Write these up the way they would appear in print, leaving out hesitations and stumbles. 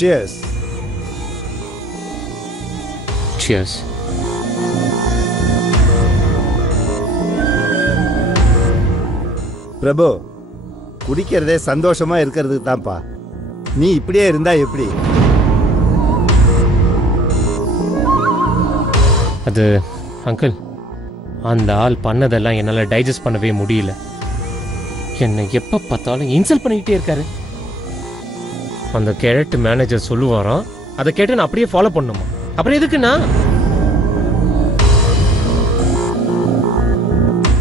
Cheers. Cheers. பிரபு, குடிக்கிறதே சந்தோஷமா இருக்கிறதுக்கு தான்ப்பா. நீ இப்படியே இருந்தா எப்படி? அது அங்கிள், அந்த ஆள் பண்ணதெல்லாம் என்னால் டைஜஸ்ட் பண்ணவே முடியல. என்னை எப்போ பார்த்தாலும் இன்சல்ட் பண்ணிக்கிட்டே இருக்காரு. அந்த கேரட் மேனேஜர் சொல்லுவாராம், அதை கேட்டு நான் அப்படியே ஃபாலோ பண்ணுமா? அப்புறம் எதுக்குண்ணா?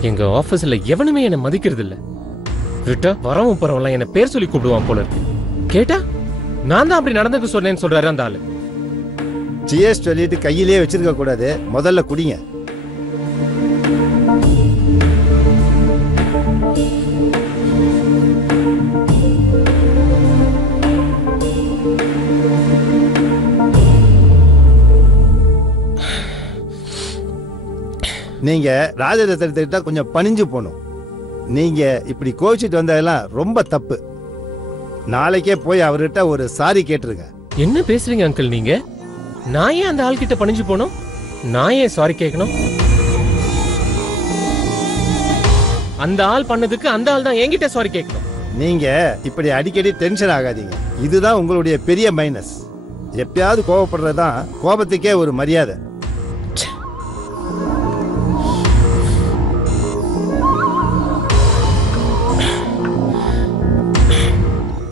எங்க ஆஃபீஸில் எவனுமே என்னை மதிக்கிறது இல்லை. விட்டா வரவும் போறவங்களாம் என்னை பேர் சொல்லி கூப்பிடுவான் போல இருக்கு. கேட்டா நான் தான் அப்படி நடந்துக்க சொன்னேன்னு சொல்றாரு அந்த ஆளு. சியர்ஸ் சொல்லிட்டு கையிலேயே வச்சிருக்க கூடாது, முதல்ல குடிங்க. நீங்க ராஜரத்னத்திட்ட கொஞ்சம் பணிஞ்சு போகணும். நீங்க இப்படி கோச்சிட்டு வந்ததெல்லாம் ரொம்ப தப்பு. நாளைக்கே போய் அவர்கிட்ட ஒரு சாரி கேட்டுருங்க. என்ன பேசுறீங்க அங்கிள் நீங்க? நான் ஏன் அந்த ஆள் கிட்ட பணிஞ்சு போனோம்? நான் ஏன் சாரி கேட்கணும்? அந்த ஆள் பண்ணதுக்கு அந்த ஆள் தான் என்கிட்ட சாரி கேட்கணும். நீங்க இப்படி அடிக்கடி டென்ஷன் ஆகாதீங்க. இதுதான் உங்களுடைய பெரிய மைனஸ். எப்பயாவது கோபப்படுறதுதான் கோபத்துக்கே ஒரு மரியாதை.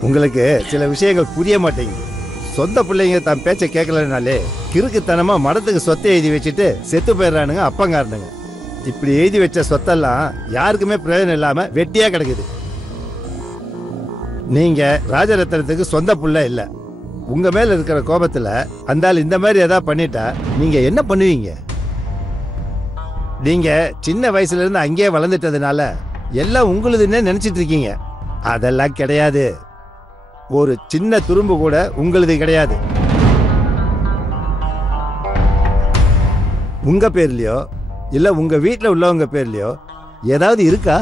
உங்களுக்கு சில விஷயங்கள் புரிய மாட்டேங்குது. சொந்த பிள்ளைங்க தான் பேச்சை கேட்கலனாலே கிறுக்குத்தனமா மடத்துக்கு சொத்தை எழுதி வச்சுட்டு செத்து போயிடுறானுங்க அப்பங்காரனுங்க. இப்படி எழுதி வச்ச சொத்தெல்லாம் யாருக்குமே பிரயோஜனம் இல்லாம வெட்டியா கிடக்குது. நீங்க ராஜரத்னத்துக்கு சொந்த புள்ள இல்ல. உங்க மேல இருக்கிற கோபத்துல அந்த ஆள் இந்த மாதிரி ஏதாவது பண்ணிட்டா நீங்க என்ன பண்ணுவீங்க? நீங்க சின்ன வயசுல இருந்து அங்கேயே வளர்ந்துட்டதுனால எல்லாம் உங்களுதுன்னு நினைச்சிட்டு இருக்கீங்க. அதெல்லாம் கிடையாது. ஒரு சின்ன துரும்பு கூட உங்களுது கிடையாது. உங்க பேர்லயோ இல்ல உங்க வீட்டில் உள்ளவங்க பேர்லயோ ஏதாவது இருக்கா?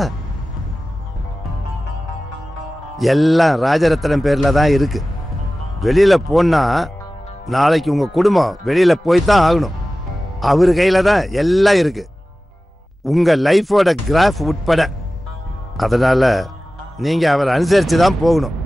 எல்லாம் ராஜரத்னம் பேர்ல தான் இருக்கு. வெளியில போனா நாளைக்கு உங்க குடும்பம் வெளியில போய்தான் ஆகணும். அவரு கையில தான் எல்லாம் இருக்கு, உங்க லைஃபோட கிராஃப் உட்பட. அதனால நீங்க அவரை அனுசரிச்சு தான் போகணும்.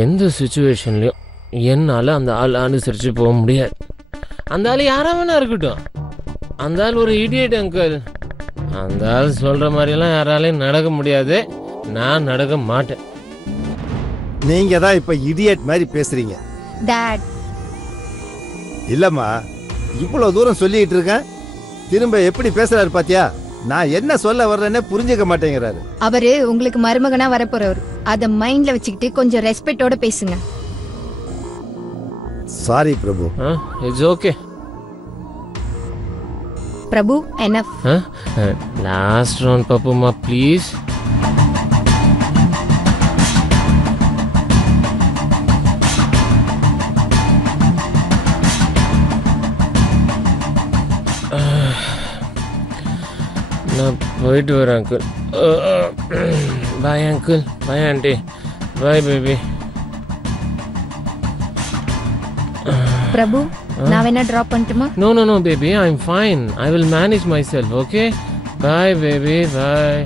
எந்த சுச்சுவேஷன்லையும் என்னால் அந்த ஆள் அனுசரித்து போக முடியாது. அந்த ஆள் யாராவனா இருக்கட்டும், அந்த ஆள் ஒரு இடியட் அங்கிள். அந்த ஆள் சொல்கிற மாதிரிலாம் யாராலையும் நடக்க முடியாது. நான் நடக்க மாட்டேன். நீங்க தான் இப்ப இடியட் மாதிரி பேசுறீங்க. டாட் இல்லம்மா, இவ்வளவு தூரம் சொல்லிட்டு இருக்கேன், திரும்ப எப்படி பேசுறாரு பாத்தியா? நான் என்ன சொல்ல வர்றேன்னு புரிஞ்சுக்க மாட்டேங்கிறாரு. அவரு உங்களுக்கு மருமகனா வரப்போறவர். அத மைண்ட்ல வச்சுக்கிட்டு கொஞ்சம் ரெஸ்பெக்டோட பேசுங்க. Sorry Prabhu. It's okay Prabhu. Enough. Last round பாப்போமா ப்ளீஸ்? நான் போயிட்டு வரேன் uncle. Bye uncle, bye aunty, bye baby. Prabhu, நான் வேணா டிராப் பண்ணட்டுமா? No, no, no, baby. I'm fine. I will manage myself, okay? Bye, baby. Bye.